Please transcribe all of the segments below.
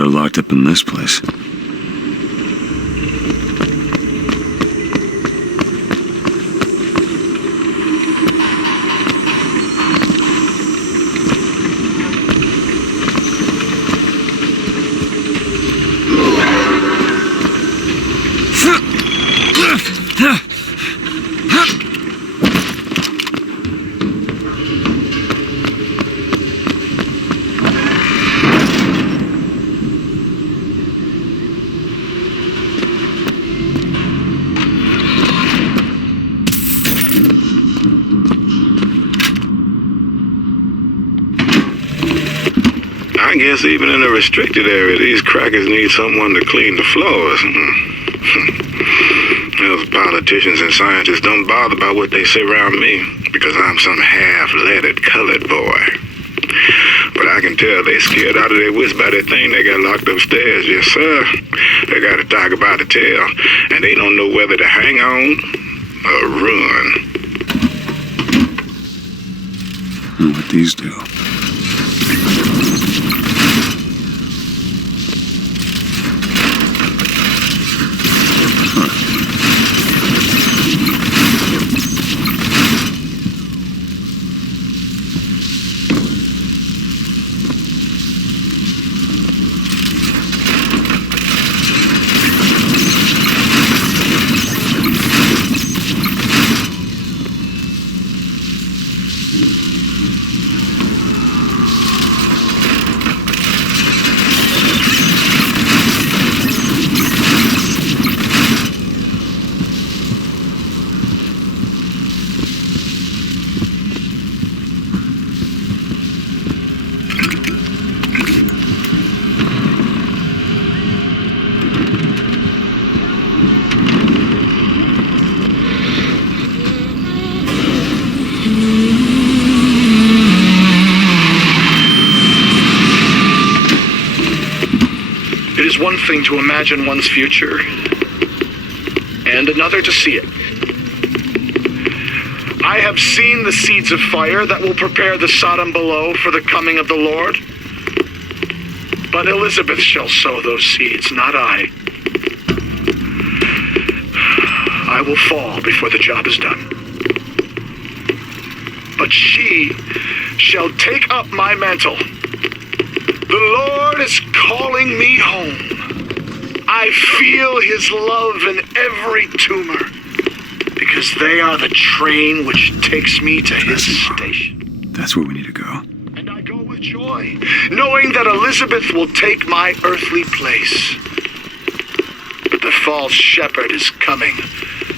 got her locked up in this place. I guess even in a restricted area, these crackers need someone to clean the floors. Those politicians and scientists don't bother about what they say around me because I'm some half-leaded colored boy. But I can tell they scared out of their wits by that thing they got locked upstairs. Yes, sir. They got a tiger by the tail, and they don't know whether to hang on or run. What these do? It is one thing to imagine one's future, and another to see it. I have seen the seeds of fire that will prepare the Sodom below for the coming of the Lord. But Elizabeth shall sow those seeds, not I. I will fall before the job is done. But she shall take up my mantle. The Lord is calling me home. I feel his love in every tumor, because they are the train which takes me to his station. That's where we need to go. And I go with joy, knowing that Elizabeth will take my earthly place. But the false shepherd is coming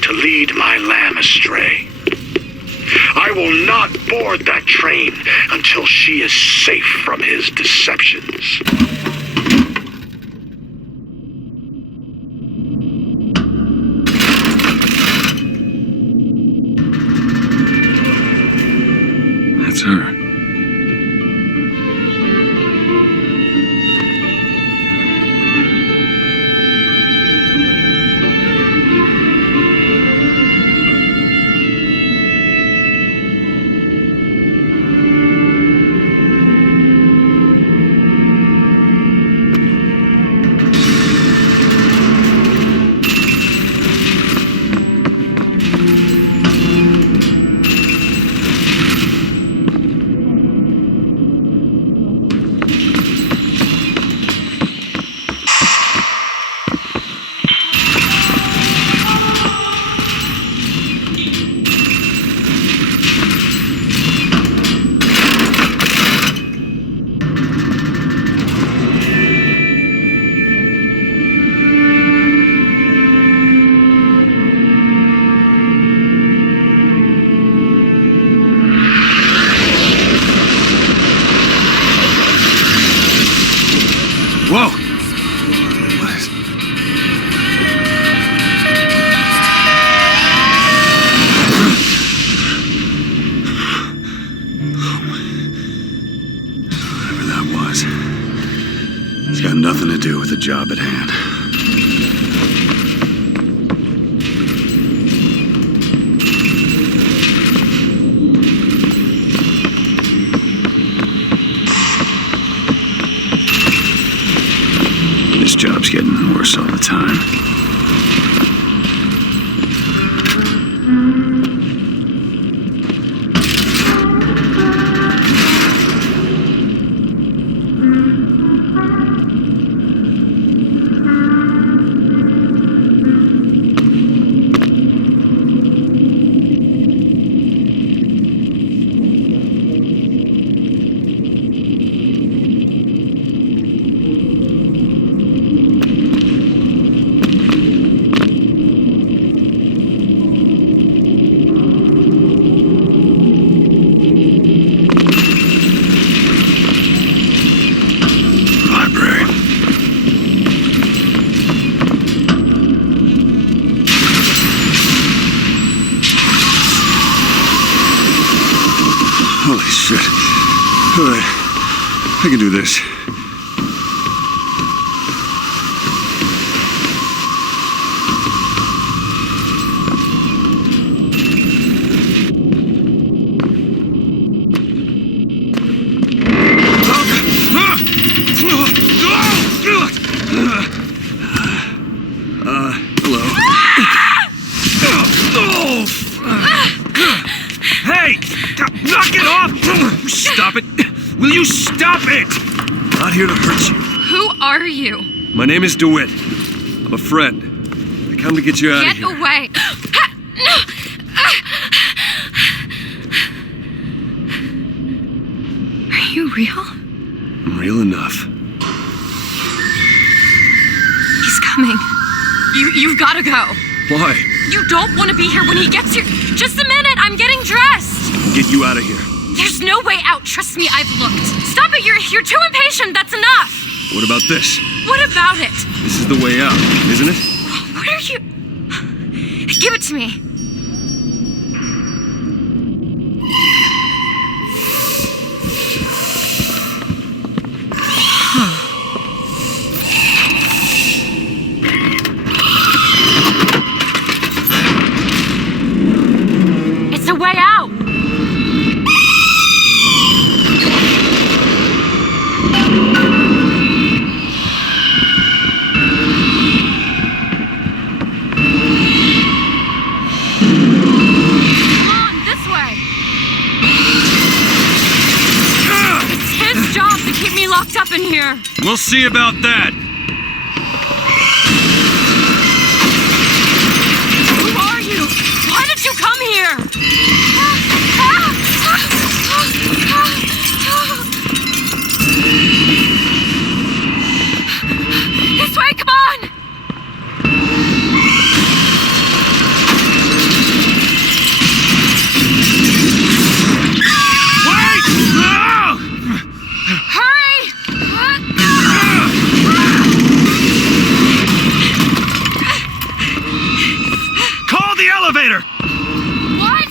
to lead my lamb astray. I will not board that train until she is safe from his deceptions. That's her. Whoa! What is... Whatever that was, it's got nothing to do with the job at hand. Alright. I can do this. Hello. Hey! Knock it off! Stop it! Will you stop it? Not here to hurt you. Who are you? My name is DeWitt. I'm a friend. I come to get you out of Get here. away! Are you real? I'm real enough. He's coming. You've gotta go. Why? You don't want to be here when he gets here. Just a minute, I'm getting dressed. Get you out of here. There's no way out. Trust me, I've looked. Stop it, you're too impatient. That's enough. What about this? What about it? This is the way out, isn't it? What are you... Give it to me. It's a way out. Locked up in here. We'll see about that. Who are you? Why did you come here? This way, come on! Elevator! What?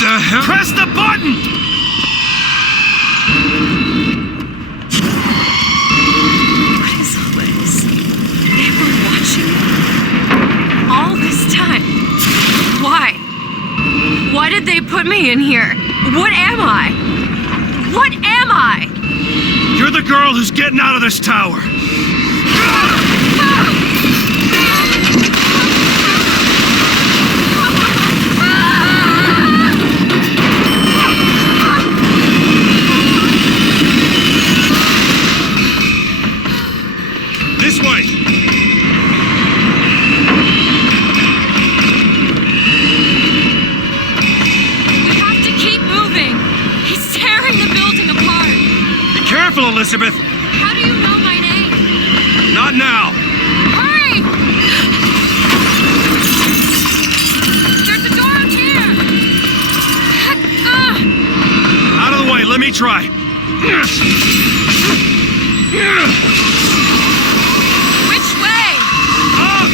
The hell? Press the button! What is all this? They were watching me. All this time. Why? Why did they put me in here? What am I? What am I? You're the girl who's getting out of this tower. This way! We have to keep moving. He's tearing the building apart. Be careful, Elizabeth! How do you know my name? Not now! Hurry! There's a door up here! Out of the way, let me try! Which way? Up!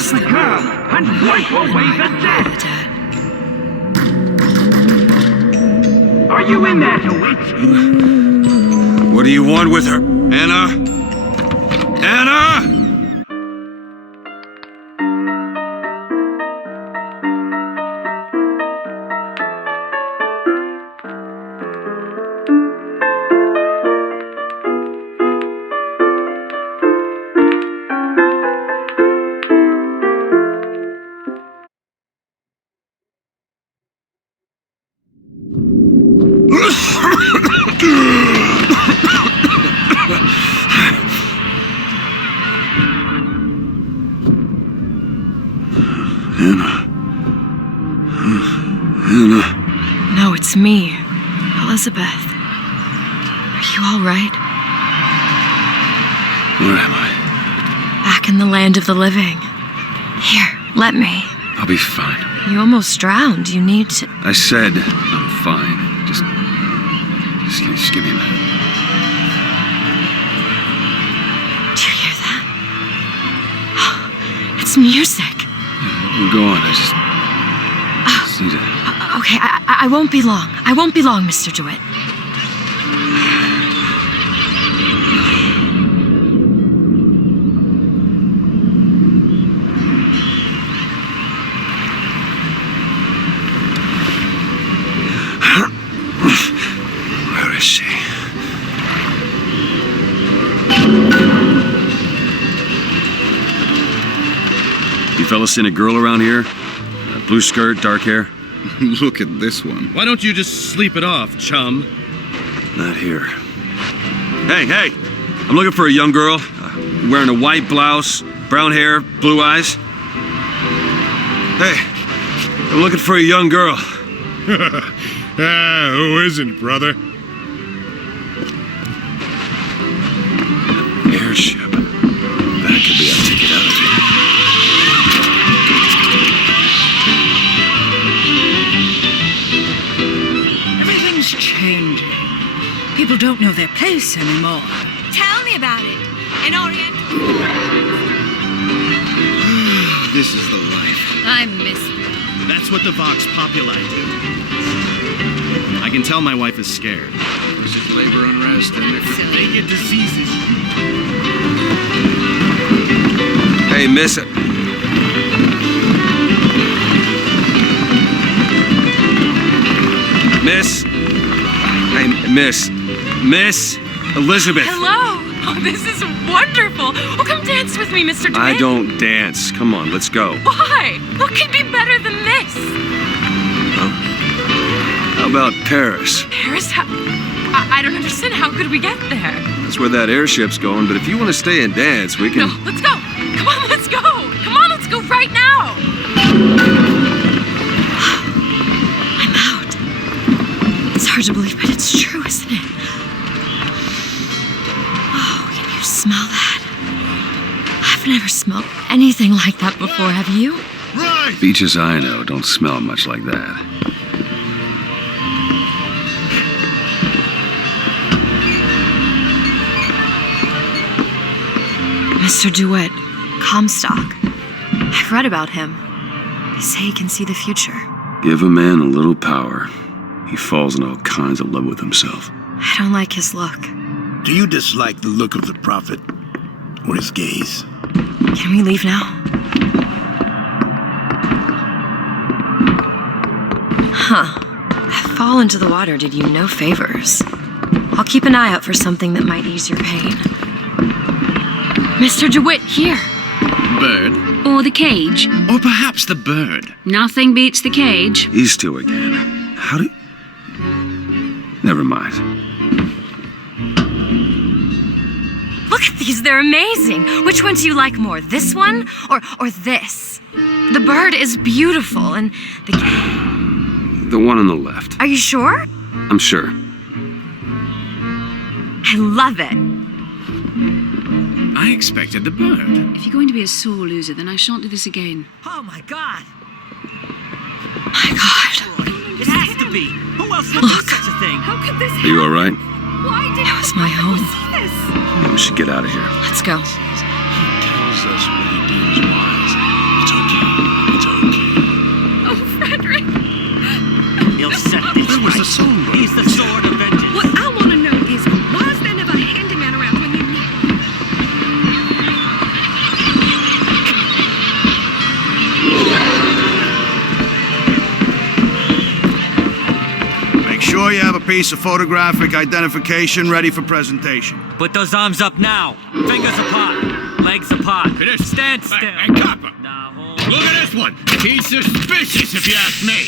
Where's the girl? And wipe away the dead! Are you in there, DeWitt? What do you want with her? Anna? Anna! Anna. No, it's me, Elizabeth. Are you all right? Where am I? Back in the land of the living. Here, let me. I'll be fine. You almost drowned. You need to... I said I'm fine. Just give me a minute. Do you hear that? It's music. Go on. I just need to... Okay, I won't be long. I won't be long, Mr. DeWitt. Where is she? You fellas seen a girl around here? Blue skirt, dark hair? Look at this one. Why don't you just sleep it off, chum? Not here. Hey! I'm looking for a young girl, wearing a white blouse, brown hair, blue eyes. Hey, I'm looking for a young girl. Who isn't, brother? Airship. That could be our ticket out of here. Everything's changing. People don't know their place anymore. Tell me about it. An Oriental. This is the life. I miss them. That's what the Vox Populi do. I can tell my wife is scared. This is labor unrest and They get diseases. Hey, miss it. Miss. Hey, Miss Elizabeth. Hello! Oh, this is wonderful. Oh, come dance with me, Mr. DeWitt. I don't dance. Come on, let's go. Why? What could be better than this? How about Paris? Paris? I don't understand. How could we get there? That's where that airship's going, but if you want to stay and dance, we can... No, let's go. Come on, let's go. Come on, let's go right now. I'm out. It's hard to believe, but it's true, isn't it? Oh, can you smell that? I've never smelled anything like that before, have you? Right! Beaches I know don't smell much like that. Mr. DeWitt, Comstock. I've read about him. They say he can see the future. Give a man a little power, he falls in all kinds of love with himself. I don't like his look. Do you dislike the look of the prophet or his gaze? Can we leave now? Huh. That fall into the water did you no favors. I'll keep an eye out for something that might ease your pain. Mr. DeWitt, here. Bird? Or the cage? Or perhaps the bird? Nothing beats the cage. These two again. How do... Never mind. Look at these, they're amazing. Which one do you like more, this one or this? The bird is beautiful and The one on the left. Are you sure? I'm sure. I love it. I expected the bird. If you're going to be a sore loser, then I shan't do this again. Oh my God! My God. It has to be. Who else would do such a thing? How could this Are you all right? Why did It was my home. this? Yeah, we should get out of here. Let's go. He tells us what he deems wise. piece of photographic identification ready for presentation. Put those arms up now. Fingers apart. Legs apart. Stand still. Hey, copper! Now hold. Look at this one! He's suspicious, if you ask me!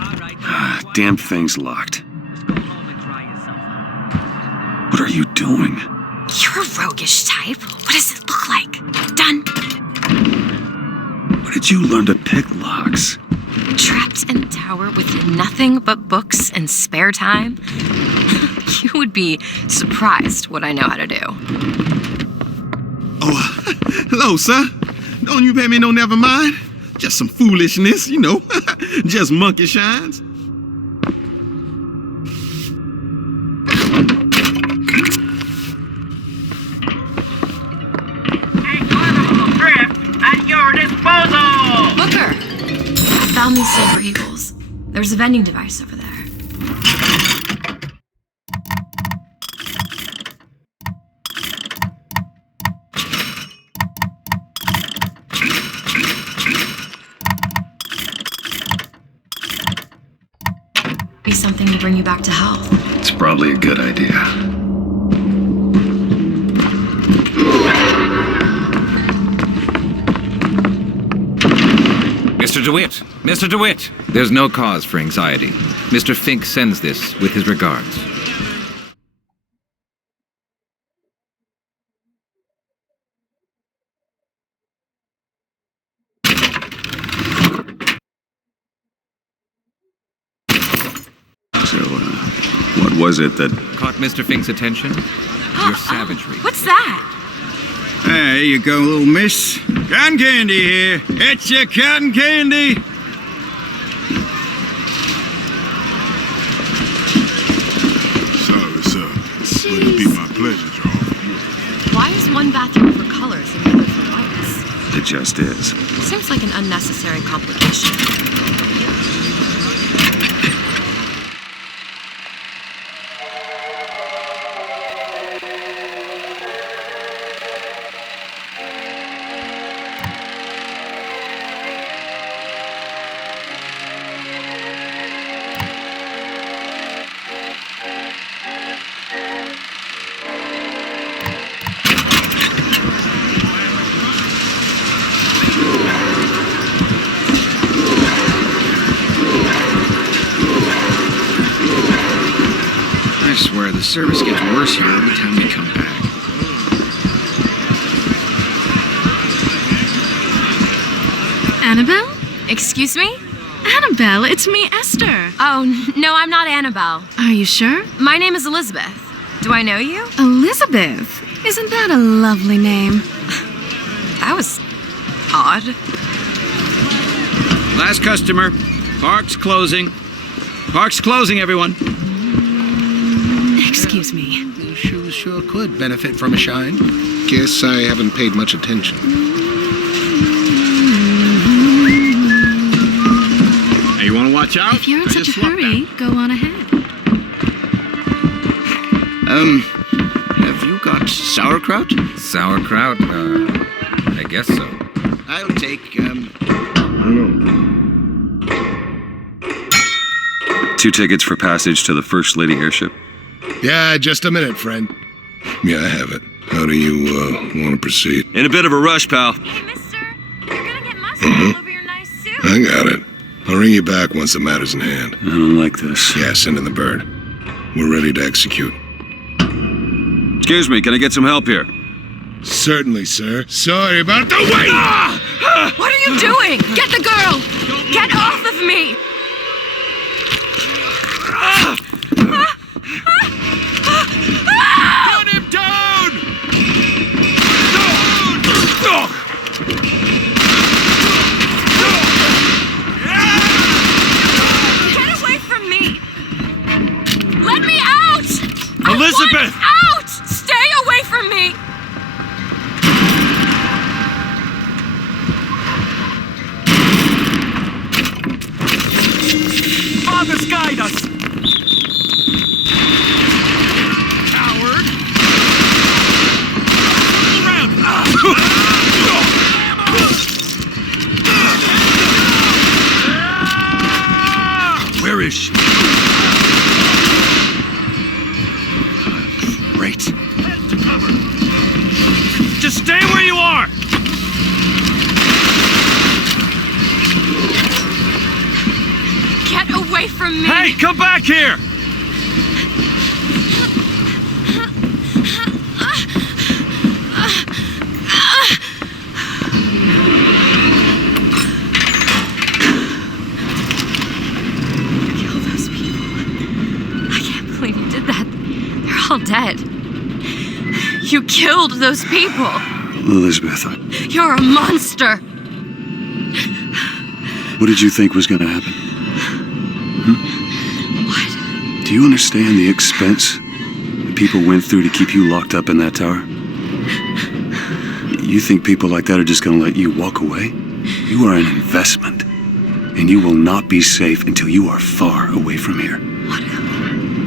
All right. Damn thing's locked. Just go home and dry yourself out. What are you doing? You're a roguish type. What does it look like? Done. Where did you learn to pick locks? Trapped in a tower with nothing but books and spare time? You would be surprised what I know how to do. Oh, hello, sir. Don't you pay me no never mind. Just some foolishness, you know. Just monkey shines. At your disposal! Booker! I found these silver eagles. There's a vending device over there. Be something to bring you back to health. It's probably a good idea. Mr. DeWitt! Mr. DeWitt! There's no cause for anxiety. Mr. Fink sends this with his regards. So, what was it that... Caught Mr. Fink's attention? Your savagery. What's that? There you go, little miss. Cotton candy here. It's your cotton candy. Sorry, sir. Wouldn't be my pleasure to offer you. Why is one bathroom for colors and the other for whites? It just is. Seems like an unnecessary complication. I swear, the service gets worse here every time we come back. Annabelle? Excuse me? Annabelle, it's me, Esther. Oh, no, I'm not Annabelle. Are you sure? My name is Elizabeth. Do I know you? Elizabeth. Isn't that a lovely name? That was odd. Last customer. Park's closing. Park's closing, everyone. Excuse me. These shoes sure could benefit from a shine. Guess I haven't paid much attention. Hey, you want to watch out? If you're in I such a just swapped hurry, go on ahead. Have you got sauerkraut? Sauerkraut? I guess so. I'll take, Two tickets for passage to the First Lady airship. Yeah, just a minute, friend. Yeah, I have it. How do you, want to proceed? In a bit of a rush, pal. Hey, mister, you're gonna get mustard all over your nice suit. I got it. I'll ring you back once the matter's in hand. I don't like this. Yeah, send in the bird. We're ready to execute. Excuse me, can I get some help here? Certainly, sir. Sorry about the wait! What are you doing? Get the girl! Get off of me! Put him down! Get away from me! Let me out! Elizabeth! I want out! Stay away from me! Fathers, guide us! Coward! Around! from me! Hey, come back here! Kill those people. I can't believe you did that. They're all dead. You killed those people. Elizabeth, You're a monster. what did you think was going to happen? What? Do you understand the expense that people went through to keep you locked up in that tower? You think people like that are just going to let you walk away? You are an investment, and you will not be safe until you are far away from here.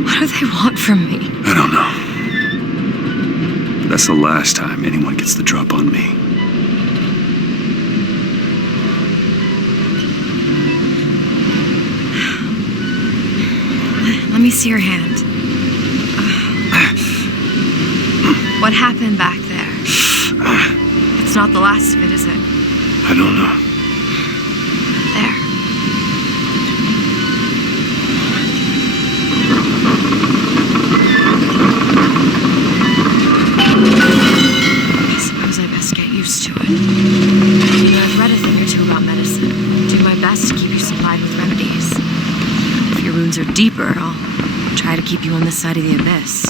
What do they want from me? I don't know. That's the last time anyone gets the drop on me. Let me see your hand. What happened back there? It's not the last of it, is it? I don't know. There. I suppose I best get used to it. I've read a thing or two about medicine. Do my best to keep you supplied with remedies. If your wounds are deeper, I'll try to keep you on this side of the abyss.